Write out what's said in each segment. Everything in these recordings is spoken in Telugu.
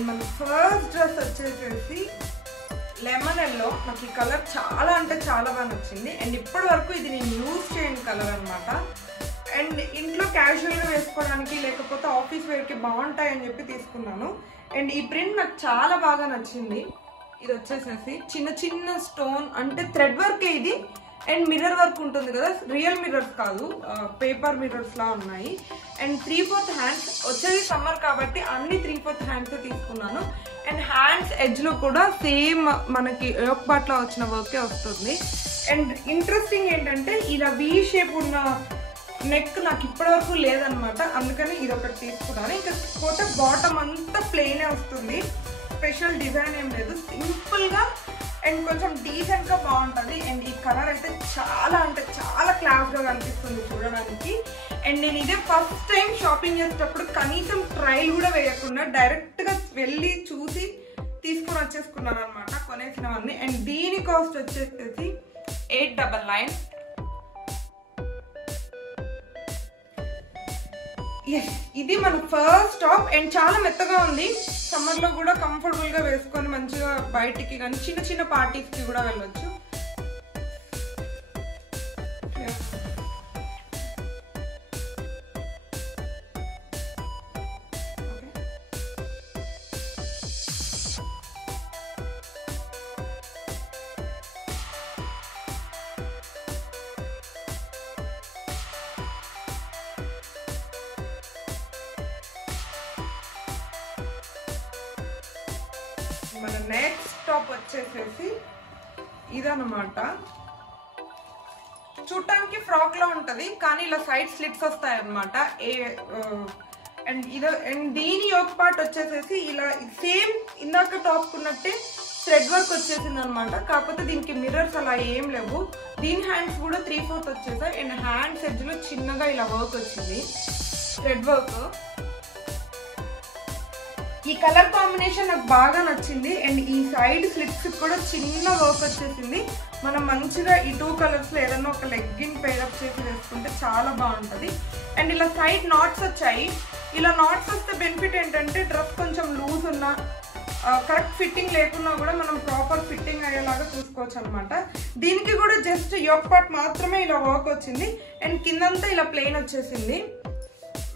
అండ్ మన ఫస్ట్ డ్రెస్ వచ్చేసేసి లెమన్ ఎల్లో. నాకు ఈ కలర్ చాలా అంటే చాలా బాగా నచ్చింది అండ్ ఇప్పటి వరకు ఇది నేను యూజ్ చేయని కలర్ అనమాట. అండ్ ఇంట్లో క్యాజువల్గా వేసుకోవడానికి లేకపోతే ఆఫీస్ వేర్కి బాగుంటాయని చెప్పి తీసుకున్నాను. అండ్ ఈ ప్రింట్ నాకు చాలా బాగా నచ్చింది. ఇది వచ్చేసేసి చిన్న చిన్న స్టోన్ అంటే థ్రెడ్ వర్క్ ఇది అండ్ మిర్రర్ వర్క్ ఉంటుంది కదా, రియల్ మిర్రర్స్ కాదు, పేపర్ మిర్రర్స్ లా ఉన్నాయి. అండ్ 3/4 హ్యాండ్స్ వచ్చేది సమ్మర్ కాబట్టి అన్ని 3/4 హ్యాండ్స్ తీసుకున్నాను. అండ్ హ్యాండ్స్ ఎడ్జ్ లో కూడా సేమ్ మనకి యోక్ పార్ట్ లో వచ్చిన వర్కే వస్తుంది. అండ్ ఇంట్రెస్టింగ్ ఏంటంటే ఇలా వీ షేప్ ఉన్న నెక్ నాకు ఇప్పటి వరకు లేదనమాట, అందుకని ఇది ఒకటి తీసుకున్నాను. ఇంకా పోతే బాటమ్ అంతా ప్లెయినే వస్తుంది, స్పెషల్ డిజైన్ ఏం లేదు, సింపుల్ గా అండ్ కొంచెం డీసెంట్ గా బాగుంటుంది. అండ్ ఈ కలర్ అయితే చాలా అంటే చాలా క్లాస్ గా కనిపిస్తుంది చూడడానికి. అండ్ నేను ఇదే ఫస్ట్ టైం షాపింగ్ చేసేటప్పుడు కనీసం ట్రైల్ కూడా వేయకుండా డైరెక్ట్ గా వెళ్ళి చూసి తీసుకుని వచ్చేసుకున్నాను అనమాట కొనేసినవన్నీ. అండ్ దీని కాస్ట్ వచ్చేసి 899. ఇది మన ఫస్ట్ టాప్ అండ్ చాలా మెత్తగా ఉంది. సమ్మర్ లో కూడా కంఫర్టబుల్ గా వేసుకొని మంచిగా బయటికి కానీ చిన్న చిన్న పార్టీస్ కి కూడా వెళ్ళొచ్చు. మన నెక్స్ట్ టాప్ వచ్చేసేసి ఇదన్నమాట. చూడటానికి ఫ్రాక్ లో ఉంటది కానీ ఇలా సైడ్ స్లిట్స్ వస్తాయి అనమాట. అండ్ దీని యోక్ పార్ట్ వచ్చేసేసి ఇలా సేమ్ ఇందాక టాప్ ఉన్నట్టే థ్రెడ్ వర్క్ వచ్చేసింది అనమాట. కాకపోతే దీనికి మిర్రర్స్ అలా ఏం లేవు. దీని హ్యాండ్స్ కూడా 3/4 వచ్చేసాయి అండ్ హ్యాండ్స్ ఎడ్జ్ లో చిన్నగా ఇలా వర్క్ వచ్చింది, థ్రెడ్ వర్క్. ఈ కలర్ కాంబినేషన్ నాకు బాగా నచ్చింది అండ్ ఈ సైడ్ స్లిప్స్ కూడా చిన్న వర్క్ వచ్చేసింది. మనం మంచిగా ఈ 2 కలర్స్ లో ఏదన్నా ఒక లెగ్గిన్ పేరప్ చేసి వేసుకుంటే చాలా బాగుంటుంది. అండ్ ఇలా సైడ్ నాట్స్ వచ్చాయి. ఇలా నాట్స్ వస్తే బెనిఫిట్ ఏంటంటే డ్రెస్ కొంచెం లూజ్ ఉన్నా కరెక్ట్ ఫిట్టింగ్ లేకున్నా కూడా మనం ప్రాపర్ ఫిట్టింగ్ అయ్యేలాగా చూసుకోవచ్చు అనమాట. దీనికి కూడా జస్ట్ యోక్ పార్ట్ మాత్రమే ఇలా వర్క్ వచ్చింది అండ్ కిందంతా ఇలా ప్లెయిన్ వచ్చేసింది,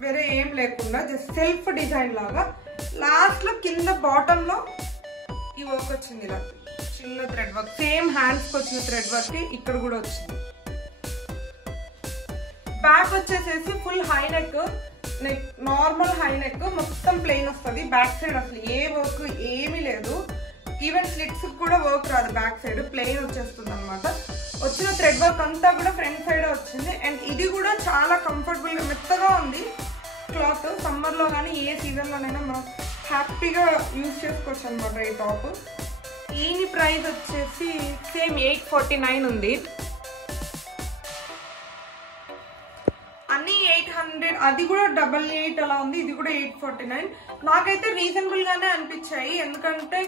వేరే ఏం లేకుండా జస్ట్ సెల్ఫ్ డిజైన్ లాగా. లాస్ట్ లో కింద బాటమ్ లో ఈ వర్క్ వచ్చింది, ఇలా చిన్న థ్రెడ్ వర్క్, సేమ్ హ్యాండ్స్ కి వచ్చిన థ్రెడ్ వర్క్ ఇక్కడ కూడా వచ్చింది. బ్యాక్ వచ్చేసేసి full high neck, normal high neck, మొత్తం ప్లెయిన్ వస్తుంది. బ్యాక్ సైడ్ అసలు ఏ వర్క్ ఏమీ లేదు, ఈవెన్ స్లిట్స్ కూడా వర్క్ రాదు, బ్యాక్ సైడ్ ప్లెయిన్ వచ్చేస్తుంది అనమాట. వచ్చిన థ్రెడ్ వర్క్ అంతా కూడా ఫ్రంట్ సైడ్ వచ్చింది. అండ్ ఇది కూడా చాలా కంఫర్టబుల్ గా మెత్తగా ఉంది క్లాత్. సమ్మర్ లో కానీ ఏ సీజన్ లోనైనా మనం హ్యాపీగా యూజ్ చేసుకోవచ్చు అనమాట ఈ టాప్. దీని ప్రైస్ వచ్చేసి సేమ్ 849 ఉంది. అన్ని 800, అది కూడా 88 అలా ఉంది, ఇది కూడా 849. నాకైతే రీజనబుల్ గానే అనిపించాయి, ఎందుకంటే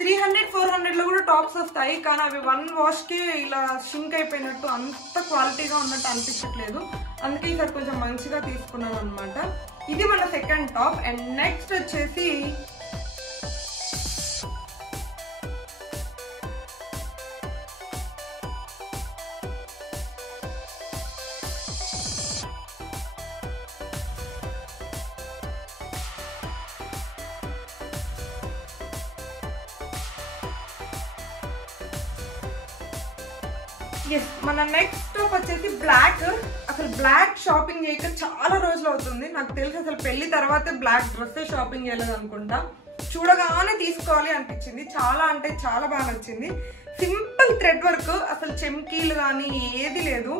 300-400 లో కూడా టాప్స్ వస్తాయి కానీ అవి 1 వాష్ కి ఇలా షింక్ అయిపోయినట్టు అంత క్వాలిటీగా ఉన్నట్టు అనిపించట్లేదు. అందుకే ఈసారి కొంచెం మంచిగా తీసుకున్నాను అనమాట. ఇది మన సెకండ్ టాప్. అండ్ నెక్స్ట్ వచ్చేసి మన నెక్స్ట్ టాప్ వచ్చేసి బ్లాక్. అసలు బ్లాక్ షాపింగ్ చేయక చాలా రోజులు అవుతుంది, నాకు తెలిసి అసలు పెళ్లి తర్వాతే బ్లాక్ డ్రెస్ షాపింగ్ చేయలేదు అనుకుంటా. చూడగానే తీసుకోవాలి అనిపించింది, చాలా అంటే చాలా బాగా నచ్చింది. సింపుల్ థ్రెడ్ వర్క్, అసలు చెమ్కీలు కానీ ఏది లేదు,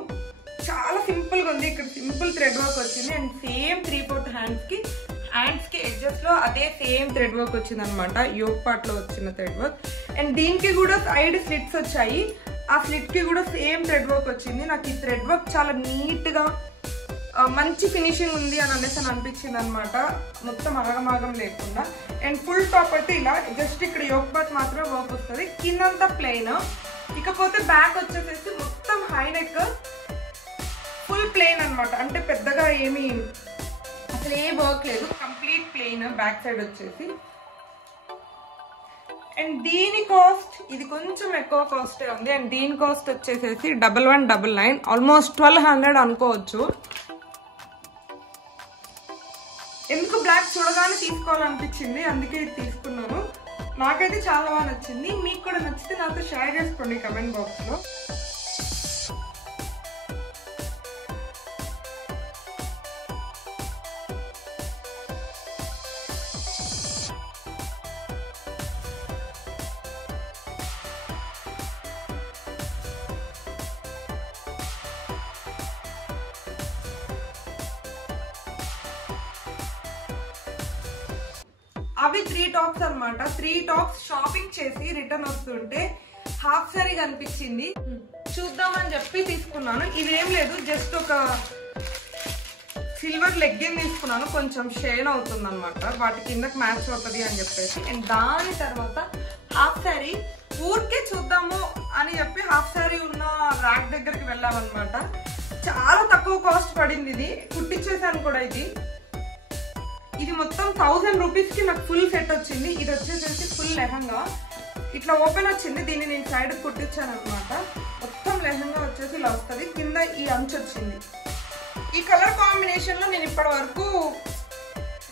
చాలా సింపుల్ గా ఉంది. ఇక్కడ సింపుల్ థ్రెడ్ వర్క్ వచ్చింది అండ్ సేమ్ 3/4 హ్యాండ్స్ కి ఎడ్జెస్ లో అదే సేమ్ థ్రెడ్ వర్క్ వచ్చింది అనమాట, యోక్ పార్ట్ లో వచ్చిన థ్రెడ్ వర్క్. అండ్ దీనికి కూడా సైడ్ స్లిట్స్ వచ్చాయి, ఆ స్లిట్ కి కూడా సేమ్ థ్రెడ్ వర్క్ వచ్చింది. నాకు ఈ థ్రెడ్ వర్క్ చాలా నీట్ గా మంచి ఫినిషింగ్ ఉంది అని అనేసి అనిపించింది అనమాట, మొత్తం ఆగమాగం లేకుండా. అండ్ ఫుల్ టాప్ అయితే ఇలా జస్ట్ ఇక్కడ యోక్ పార్ట్ మాత్రమే వర్క్ వస్తుంది, కిందంతా ప్లెయిన్. ఇకపోతే బ్యాక్ వచ్చేసేసి మొత్తం హై నెక్, ఫుల్ ప్లెయిన్ అనమాట, అంటే పెద్దగా ఏమీ అసలు ఏ వర్క్ లేదు, కంప్లీట్ ప్లెయిన్. బ్యాక్ సైడ్ వచ్చేసి అండ్ దీని కాస్ట్ ఇది కొంచెం ఎక్కువ కాస్టే ఉంది. అండ్ దీని కాస్ట్ వచ్చేసేసి 1199, ఆల్మోస్ట్ 1200 అనుకోవచ్చు. ఎందుకు బ్లాక్ చూడగానే తీసుకోవాలనిపించింది, అందుకే ఇది తీసుకున్నాను. నాకైతే చాలా బాగా నచ్చింది. మీకు కూడా నచ్చితే నాతో షేర్ చేసుకోండి కమెంట్ బాక్స్లో. అవి 3 టాప్స్ అన్నమాట. 3 టాప్స్ షాపింగ్ చేసి రిటర్న్ వస్తుంటే హాఫ్ సారీ కనిపించింది, చూద్దామని చెప్పి తీసుకున్నాను. ఇదేం లేదు, జస్ట్ ఒక సిల్వర్ లెగ్గిన్ తీసుకున్నాను, కొంచెం షేన్ అవుతుంది అనమాట, వాటి కిందకి మ్యాచ్ అవుతుంది అని చెప్పేసి. అండ్ దాని తర్వాత హాఫ్ సారీ ఊరికే చూద్దాము అని చెప్పి హాఫ్ సారీ ఉన్న ర్యాక్ దగ్గరికి వెళ్ళామన్నమాట. చాలా తక్కువ కాస్ట్ పడింది, ఇది కుట్టించేసాను కూడా. ఇది మొత్తం 1000 రూపీస్కి నాకు ఫుల్ సెట్ వచ్చింది. ఇది వచ్చేసేసి ఫుల్ లెహంగా, ఇట్లా ఓపెన్ వచ్చింది, దీన్ని నేను సైడ్ కుట్టించాను అనమాట. మొత్తం లెహంగా వచ్చేసి ఇలా వస్తుంది, కింద ఈ అంచు వచ్చింది. ఈ కలర్ కాంబినేషన్లో నేను ఇప్పటి వరకు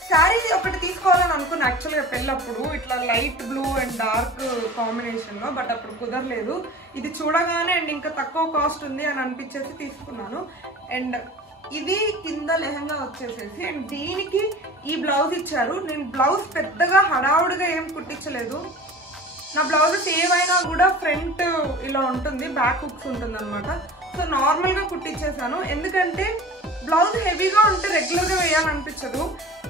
శారీ ఒకటి తీసుకోవాలని అనుకున్నాను యాక్చువల్గా పెళ్ళప్పుడు, ఇట్లా లైట్ బ్లూ అండ్ డార్క్ కాంబినేషన్లో, బట్ అప్పుడు కుదరలేదు. ఇది చూడగానే అండ్ ఇంకా తక్కువ కాస్ట్ ఉంది అని అనిపించేసి తీసుకున్నాను. అండ్ ఇది కింద లెహంగా వచ్చేసేసి, అండ్ దీనికి ఈ బ్లౌజ్ ఇచ్చారు. నేను బ్లౌజ్ పెద్దగా హడావుడిగా ఏం కుట్టించలేదు. నా బ్లౌజెస్ ఏవైనా కూడా ఫ్రంట్ ఇలా ఉంటుంది, బ్యాక్ హుక్స్ ఉంటుంది అనమాట. సో నార్మల్గా కుట్టించేసాను, ఎందుకంటే బ్లౌజ్ హెవీగా ఉంటే రెగ్యులర్గా వేయాలనిపించదు.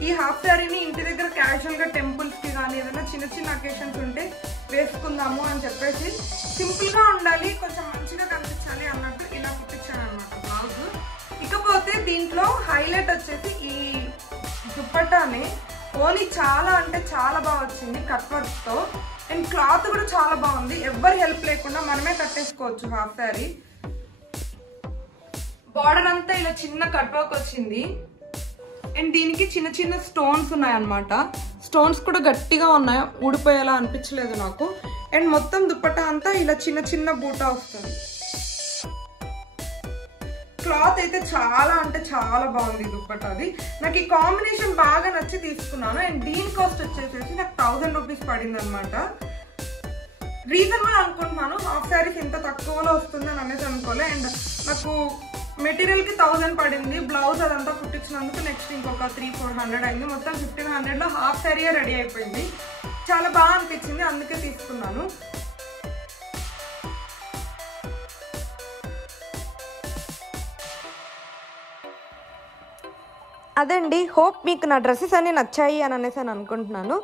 ఈ హాఫ్ శారీని ఇంటి దగ్గర క్యాజువల్గా టెంపుల్స్కి కానీ ఏదైనా చిన్న చిన్న అకేషన్స్ ఉంటే వేసుకుందాము అని చెప్పేసి, సింపుల్గా ఉండాలి, కొంచెం మంచిగా కనిపించాలి అన్నట్టు ఇలా కుట్టించాను అనమాట బ్లౌజ్. ఇకపోతే దీంట్లో హైలైట్ వచ్చేసి ఈ దుప్పట్టాని ఓన్లీ చాలా అంటే చాలా బాగా వచ్చింది కట్ వర్క్ తో. అండ్ క్లాత్ కూడా చాలా బాగుంది, ఎవ్వరి హెల్ప్ లేకుండా మనమే కట్టేసుకోవచ్చు హాఫ్ శారీ. బార్డర్ అంతా ఇలా చిన్న కట్ వర్క్ వచ్చింది. అండ్ దీనికి చిన్న చిన్న స్టోన్స్ ఉన్నాయన్నమాట. స్టోన్స్ కూడా గట్టిగా ఉన్నాయి, ఊడిపోయేలా అనిపించలేదు నాకు. అండ్ మొత్తం దుప్పట్టా అంతా ఇలా చిన్న చిన్న బూటా వస్తుంది. క్లాత్ అయితే చాలా అంటే చాలా బాగుంది దుప్పట్టాది. నాకు ఈ కాంబినేషన్ బాగా నచ్చి తీసుకున్నాను. అండ్ దీని కాస్ట్ వచ్చేసేసి నాకు 1000 రూపీస్ పడింది అనమాట. రీజనబుల్ అనుకుంటున్నాను, హాఫ్ శారీస్ ఇంత తక్కువలో వస్తుంది అని అనేది అనుకోలే. అండ్ నాకు మెటీరియల్కి 1000 పడింది, బ్లౌజ్ అదంతా కుట్టించినందుకు నెక్స్ట్ ఇంకొక 300-400 అయింది. మొత్తం 1500లో హాఫ్ శారీ రెడీ అయిపోయింది. చాలా బాగా అనిపించింది, అందుకే తీసుకున్నాను. అదండి, హోప్ మీకు నా డ్రెస్సెస్ అన్ని నచ్చాయి అని అనేసి అనుకుంటున్నాను.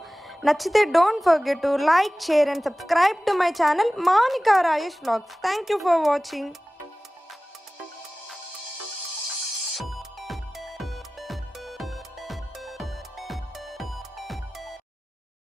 నచ్చితే don't forget to like, share and subscribe to my channel Mounika Rajesh vlogs. Thank you for watching.